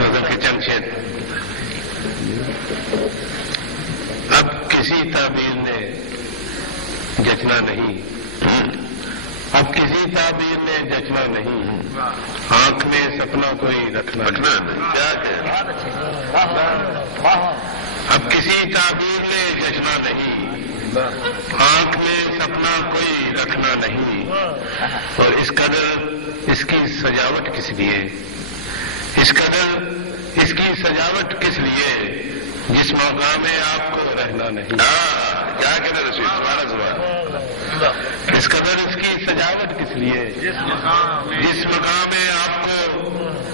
حضرت کے جمشید اب کسی تعبیر نے جچنا نہیں، اب کسی تعبیر نے جچنا نہیں، آنکھ میں سپنا کوئی رکھنا نہیں، اب کسی تعبیر نے جچنا نہیں، آنکھ میں سپنا کوئی رکھنا نہیں، اور اس قدر اس کی سجاوٹ کس لیے، اس قدر اس کی سجاوٹ کس لیے جس مقام میں آپ کو رہنا نہیں۔ کیا کہتے رسول تمہارا سوال، اس قدر اس کی سجاوٹ کس لیے جس مقام میں آپ کو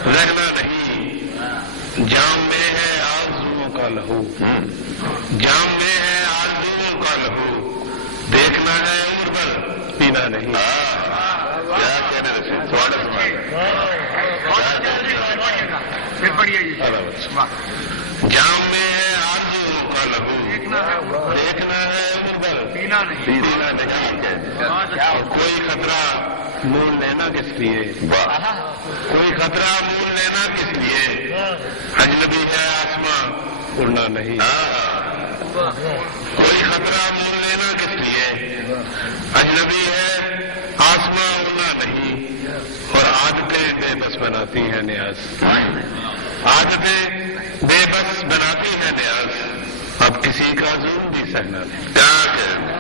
رہنا نہیں۔ جام میں ہے آرزوؤں کا لہو، جام میں ہے آرزوؤں کا لہو، دیکھنا ہے عمر پر پینا نہیں۔ کیا کہتے رسول تمہارا سوال، جام میں ہے آرزوؤں کا لہو، دیکھنا ہے عمر پر پینا نہیں۔ کوئی خطرہ مول لینا کس لیے، کوئی خطرہ مول لینا کس لیے، اجنبی ہے آسمان اڑنا نہیں۔ کوئی خطرہ مول لینا کس لیے، اجنبی ہے آسمان اڑنا نہیں، اور عادتیں بے بس بناتی ہیں نیاز، عادتیں بے بس بناتی ہیں نیاز، اب کسی کا ظلم بھی سہنا نہیں۔